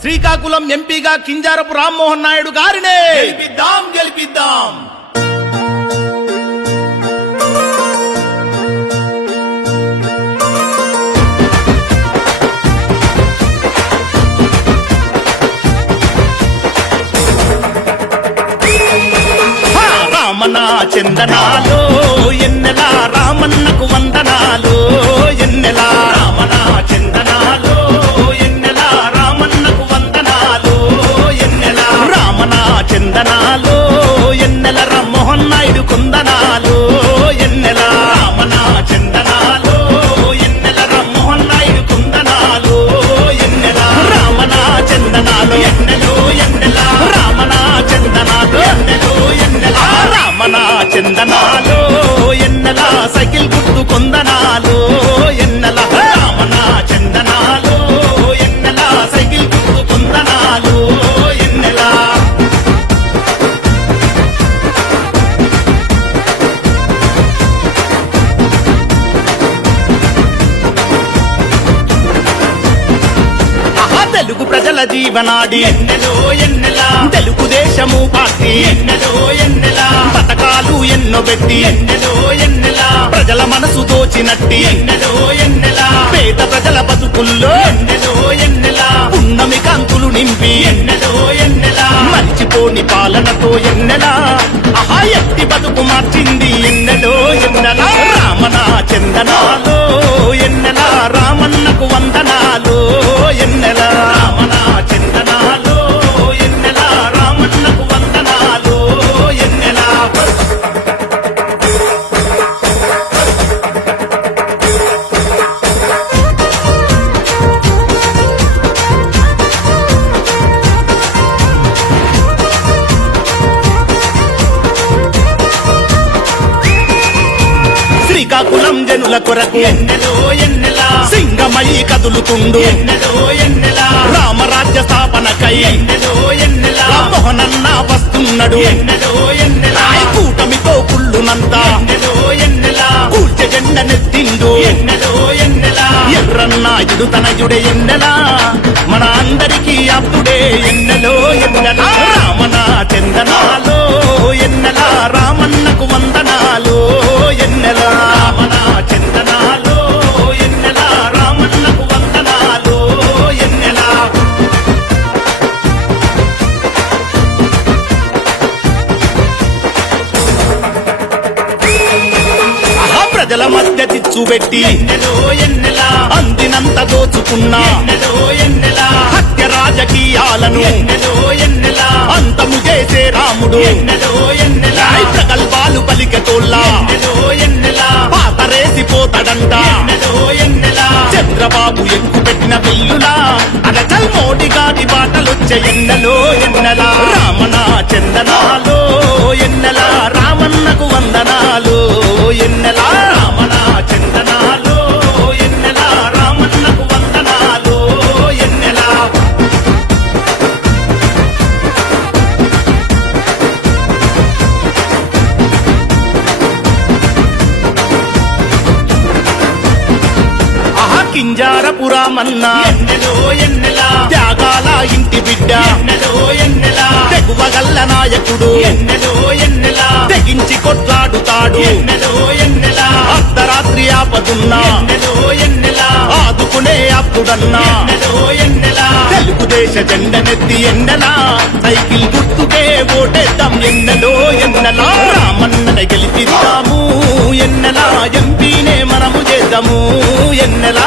శ్రీకాకుళం ఎంపీగా కింజారపు రామ్మోహన్ నాయుడు గారినే గెలిపిద్దాం గెలిపిద్దాం. రామన చందనాలు ఎన్నెల రామన్నకు వందనాలు ఎన్నెల రామన చందనాలు ఎన్నెల రామన్నకు వందనాలు ఎన్నెల రామన చందనాలు ఎన్నెల రామ్మోహన్ నాయుడు కుందనాలు ఎన్నెల రామన చందనాలు ఎన్నెల రామ్మోహన్ నాయుడు కుందనాలు ఎన్నెల రామన చందనాలు ఎన్నెలు ఎన్నెల రామన చందనాలు ఎన్నెలు ఎన్నెల రామన చందనాలు ఎన్నెల సైకిల్ గుర్తు కొందనాలు ఎన్నెల రామన చందనాలు ఎన్నెల సైకిల్ గుర్తు కొందనాలు ఎన్నెల. తెలుగు ప్రజల జీవనాడి ఎన్నెలో ఎన్నెల తెలుగుదేశము పార్టీ ఎన్నెలో ఎన్నెల పథకాలు ఎన్నో పెట్టి ఎన్నెలో ఎన్నెల ప్రజల మనసు దోచినట్టి ఎన్నెలో ఎన్నెల పేద ప్రజల బతుకుల్లో ఎన్నెలో ఎన్నెల ఉన్నమి కాంతులు నింపి ఎన్నెలో ఎన్నెల మరిచిపోని పాలనతో ఎన్నెల ఆహా ఎత్తి బతుకు మార్చింది ఎన్నెలో ఎన్నెల రామన చందనాలు ఎన్నెల రామన్నకు వందనాలు ఎన్నెల రామన చందనాలు ఎన్నెల రామన్నకు వందనాలు ఎన్నెల. శ్రీకాకుళం జనుల కొరకు ఎన్నెలో ఎన్నెల సింగమై కదులుతుండు ఎన్నెలో ఎన్నెల రామరాజ్య స్థాపనకై ఎన్నెలో ఎన్నెల మోహనన్న వస్తున్నాడు ఎన్నెలో ఎన్నెల కూటమితో కుళ్ళునంత ఎన్నెలో ఎన్నెల కూల్చె జెండనెత్తిండు ఎన్నెలో ఎన్నెల ఎర్రన్నాయుడు తనయుడే ఎన్నెల మన అందరికీ అప్పుడే ఎన్నెలో ఎన్నెల రామన చందనాలు ఎన్నెల రామన్నకు వందనాలు ఎన్నెల రామన చందనాలు ఎన్నెల రామన్నకు వందనాలు ఎన్నెల. ప్రజల మధ్య తిచ్చుబెట్టి ఎన్నెలో ఎన్నెల అందినంత దోచుకున్నా ఎన్నెలో ఎన్నెల హత్య రాజకీయాలను ఎన్నెలో ఎన్నెల అంతము చేసే రాముడు ఎన్నెలో ఎన్నెల ప్రగల్భాలు పలికతోళ్ళ ఎన్నెలో ఎన్నెల పాతరేసిపోతాడంట ఎన్నెలో ఎన్నెల చంద్రబాబు ఎక్కు పెట్టిన బిల్లులా అగచల్ మోడీ గారి బాటలొచ్చే ఎన్నెలో ఎన్నెల రామన చందనాలు ఎన్నెల రామన్నకు వందనాలు ఎన్నెల రామన చందనాలు ఎన్నెల రామన్నకు వందనాలు ఎన్నెల. కింజారపు రామన్న ఎన్నెలో ఎన్నెల త్యాగాల ఇంటి బిడ్డ ఎన్నెలో ఎన్నెల తెగువగల్ల నాయకుడు ఎన్నెలో ఎన్నెల తెగించి కొట్లాడుతాడు ఎన్నెలో ఎన్నెల అర్ధరాత్రి ఆపదున్నా ఎన్నెలో ఎన్నెల ఆదుకునే అప్పుడన్నా ఎన్నెలో ఎన్నెల తెలుగుదేశ జెండనెత్తి ఎన్నెల సైకిల్ గుర్తుకే ఓటేద్దాం ఎన్నెలో ఎన్నెల రామన్నని గెలిపిద్దాము ఎన్నెల ఎంపీనే మనము చేద్దాము ఎన్నెల.